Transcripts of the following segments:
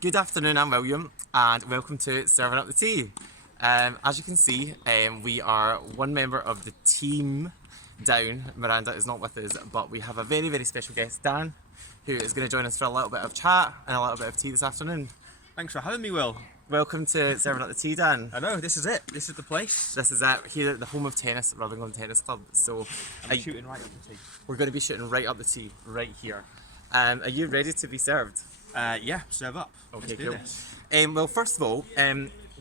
Good afternoon, I'm William, and welcome to Serving Up the Tea. As you can see, we are one member of the team down. Miranda is not with us, but we have a very, very special guest, Dan, who is going to join us for a little bit of chat and a little bit of tea this afternoon. Thanks for having me, Will. Welcome to Serving Up the Tea, Dan. I know, this is it. This is the place. This is it, here at the home of tennis at Rutherglen Tennis Club. So I'm shooting right up the tee. We're going to be shooting right up the tee, right here. Are you ready to be served? Yeah, serve up. Okay, Let's do cool. this. Well, first of all,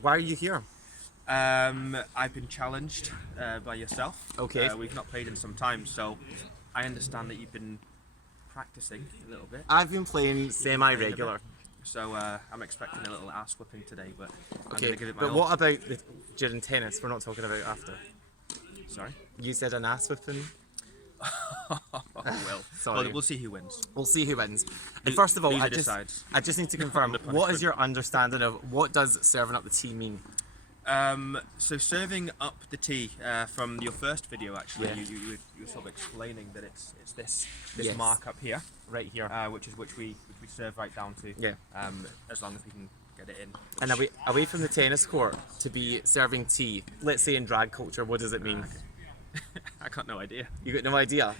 why are you here? I've been challenged by yourself. Okay. We've not played in some time, so I understand that you've been practicing a little bit. I've been playing semi-regular. So I'm expecting a little ass whipping today, but I'm Okay, going to give it my but all. what about during tennis? We're not talking about after. Sorry? You said an ass whipping. Well, Sorry. well, we'll see who wins. We'll see who wins. And first of all, Loser I decides. just need to confirm, The what punishment. is your understanding of what does serving up the tea mean? So serving up the tea from your first video, actually, Yeah. you were sort of explaining that it's this Yes. mark up here, Right here. which we serve right down to. Yeah. As long as we can get it in. And away from the tennis court to be serving tea, let's say in drag culture, what does it mean? I got no idea. You got no idea?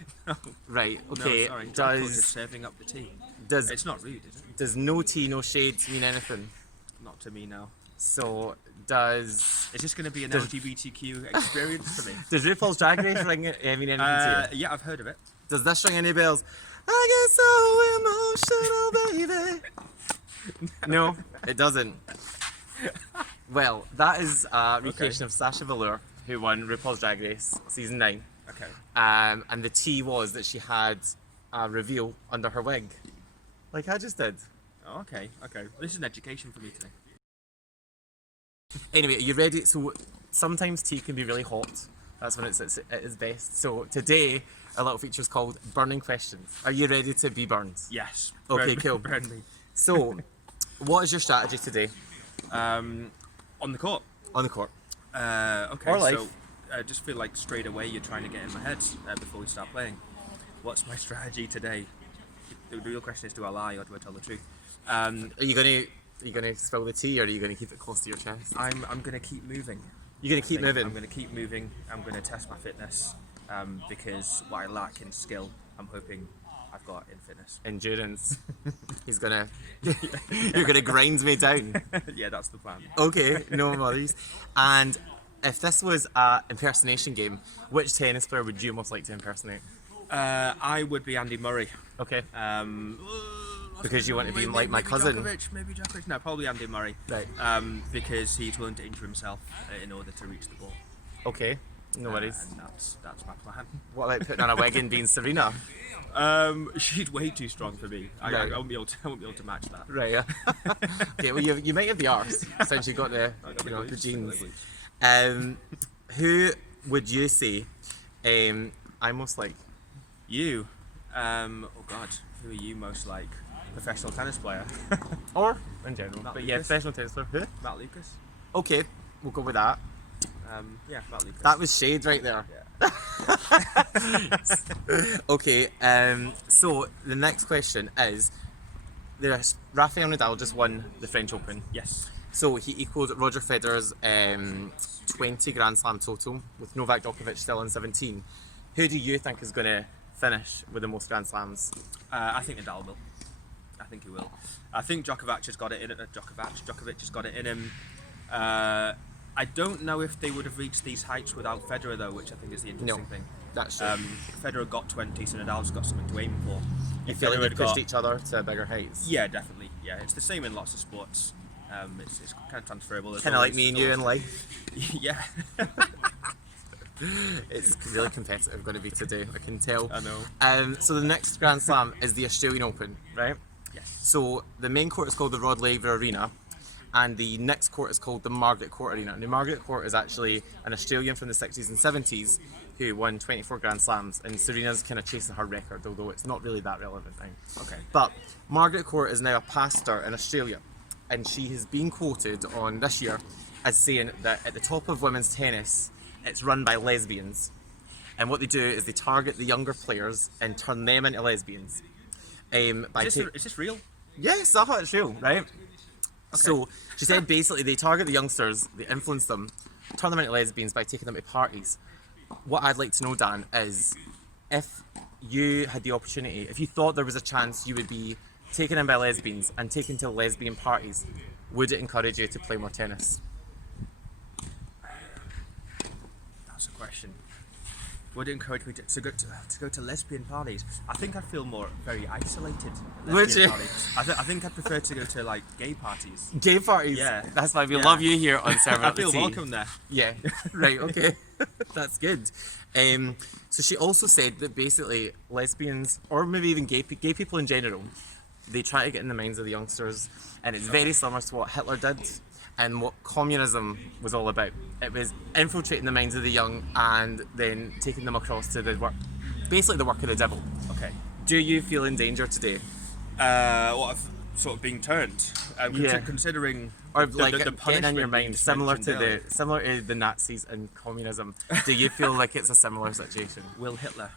Right, okay. No, sorry. Drag culture, Does serving up the tea. does It's not rude, is it? does no tea, no shade mean anything? Not to me now. So does Is this going to be an Does- LGBTQ experience for me? does RuPaul's Drag Race ring mean anything to you? Yeah, I've heard of it. Does this ring any bells? I get so emotional, baby. No, it doesn't. Well, that is a recreation of Sasha Velour, who won RuPaul's Drag Race season 9. Okay. And the tea was that she had a reveal under her wig, like I just did. Oh, okay. This is an education for me today. Anyway, are you ready? So sometimes tea can be really hot. That's when it's at its best. So today, our little feature is called Burning Questions. Are you ready to be burned? Yes. Okay, Burn- cool. Burn me. So, what is your strategy today On the court. on the court? Okay, Or life. so I just feel like straight away you're trying to get in my head before we start playing. What's my strategy today? The real question is, do I lie or do I tell the truth? Are you gonna spill the tea, or are you gonna keep it close to your chest? I'm going to keep moving. You're gonna keep moving. I'm going to keep moving. I'm going to test my fitness because what I lack in skill, I'm hoping I've got in fitness. Endurance. He's gonna. You're gonna grind me down. Yeah, that's the plan. Okay, no worries. And if this was a impersonation game, which tennis player would you most like to impersonate? I would be Andy Murray. Okay. Um, Because you want to be like my maybe cousin. Maybe Djokovic. No, probably Andy Murray. Right. Because he's willing to injure himself in order to reach the ball. Okay. No worries. And that's my plan. What about putting on a wig and being Serena? She's way too strong for me. I Right. won't be able to match that. Right. Yeah. Okay. Well, you might have the arse since you got the the genes. Who would you say I'm most like? You. Oh God, who are you most like? Professional tennis player. Or in general. Matt But yeah, Lucas. professional tennis player. Who? Matt Lucas. Okay, we'll go with that. Yeah, Matt Lucas. That was shade right there. Okay, so the next question is, Rafael Nadal just won the French Open. Yes. So he equalled Roger Federer's 20 Grand Slam total, with Novak Djokovic still on 17. Who do you think is going to finish with the most Grand Slams? I think Nadal will. I think he will. I think Djokovic has got it in it. Djokovic has got it in him. I don't know if they would have reached these heights without Federer though, which I think is the interesting thing. That's true. Federer got 20, so Nadal's got something to aim for. You If feel like Federer they've had pushed got- each other to bigger heights? Yeah, definitely. Yeah, it's the same in lots of sports. It's kind of transferable. There's Kind of like always- me and you in life. Yeah, It's really competitive going to be today, I can tell. I know. So the next Grand Slam is the Australian Open, right? Yes. So the main court is called the Rod Laver Arena, and the next court is called the Margaret Court Arena. Now, Margaret Court is actually an Australian from the 60s and 70s who won 24 Grand Slams, and Serena's kind of chasing her record, although it's not really that relevant now. Okay. But Margaret Court is now a pastor in Australia, and she has been quoted on this year as saying that at the top of women's tennis, it's run by lesbians. And what they do is they target the younger players and turn them into lesbians. Is this real? Yes, it's real, right? So she said basically they target the youngsters, they influence them, turn them into lesbians by taking them to parties. What I'd like to know, Dan, is if you had the opportunity, if you thought there was a chance you would be taken in by lesbians and taken to lesbian parties, would it encourage you to play more tennis? That's a question. Would it encourage me to go to lesbian parties? I think I'd feel very isolated. At Would you? Parties. I think I'd prefer to go to like gay parties. Gay parties? Yeah. That's why we love you here on Serving I Up the feel Tea. welcome there. Yeah, right, okay. That's good. So she also said that basically lesbians, or maybe even gay people in general, they try to get in the minds of the youngsters, and it's very similar to what Hitler did and what communism was all about. It was infiltrating the minds of the young and then taking them across to the work, basically the work of the devil. Okay. Do you feel in danger today? What I've sort of being turned, considering Or the like the getting in your punishment mind, you similar to mentioned earlier. similar to the Nazis and communism. Do you feel like it's a similar situation? Will Hitler.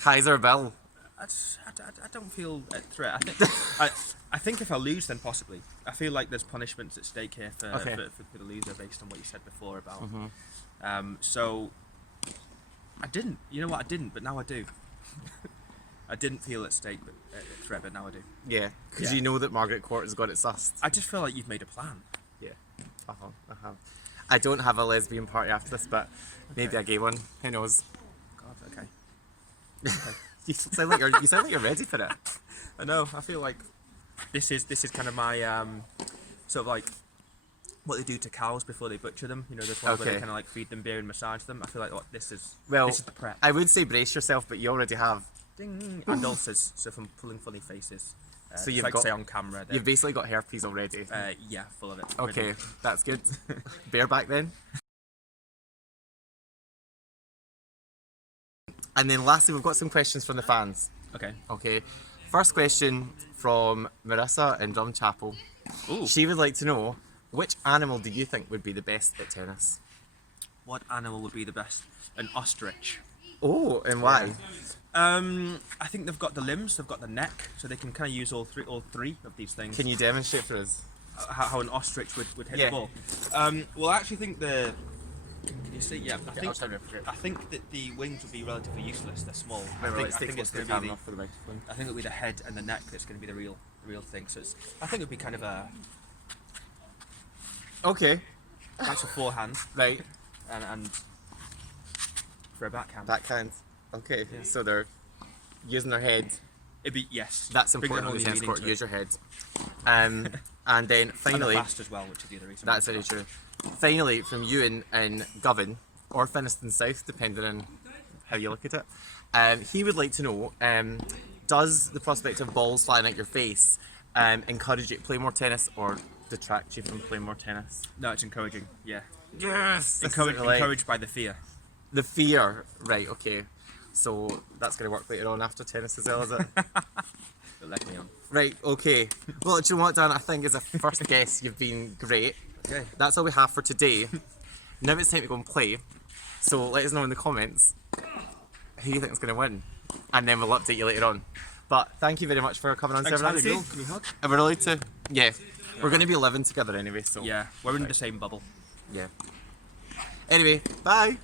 Kaiser Bill. I don't feel a threat. I think if I lose, then possibly. I feel like there's punishments at stake here for the loser based on what you said before about. So I didn't. You know what? I didn't, but now I do. I didn't feel at stake, but threat, but now I do. Yeah, because Yeah. you know that Margaret Court has got it sussed. I just feel like you've made a plan. Yeah, I have. I don't have a lesbian party after this, but maybe a gay one. Who knows? God, okay. You sound like you're ready for it. I know. I feel like this is kind of my sort of like what they do to cows before they butcher them. You know, there's ones where they Okay. kind of like feed them beer and massage them. I feel like this is Well, this is the prep. I would say brace yourself, but you already have. Ding. And ulcers, so from pulling funny faces. So just you've like got- say on camera. You've basically got herpes already. Yeah, full of it. Okay, that's good. Bareback then. And then lastly, we've got some questions from the fans. Okay. Okay, first question from Marissa in Drumchapel. Ooh. She would like to know, which animal do you think would be the best at tennis? What animal would be the best? An ostrich. Oh, and why? I think they've got the limbs, they've got the neck, so they can kind of use all three of these things. Can you demonstrate for us? How an ostrich would hit Yeah. the ball? Well, I actually think the. Can you see? Yeah, I think that the wings would be relatively useless. They're small. I think it's going to be for the microphone. I think it'll be the head and the neck that's going to be the real thing. So I think it'd be kind of a. Okay, That's a forehand right. and for a backhand. Backhand. Okay, so they're using their head. It'd be yes. That's Bring the important in the whole tennis meaning court. to it. Use your head. And then And finally, the fast as well, which is the other reason. that's very true. Finally, from you in Govan or Finiston South, depending on how you look at it, he would like to know: does the prospect of balls flying at your face encourage you to play more tennis or detract you from playing more tennis? No, it's encouraging. Yeah. Yes, this is what I like. Encouraged by the fear. The fear, right? Okay, so that's going to work later on after tennis as well, is it? That led me on. Right, okay. Well, do you know what, Dan? I think as a first guest, you've been great. Okay. That's all we have for today. Now it's time to go and play. So let us know in the comments who you think is going to win. And then we'll update you later on. But thank you very much for coming on Thanks Serving for Up the having Tea. me. Can we hug? And we're allowed to... Yeah. We're going to be living together anyway, so... Yeah, we're in the same bubble. Yeah. Anyway, bye!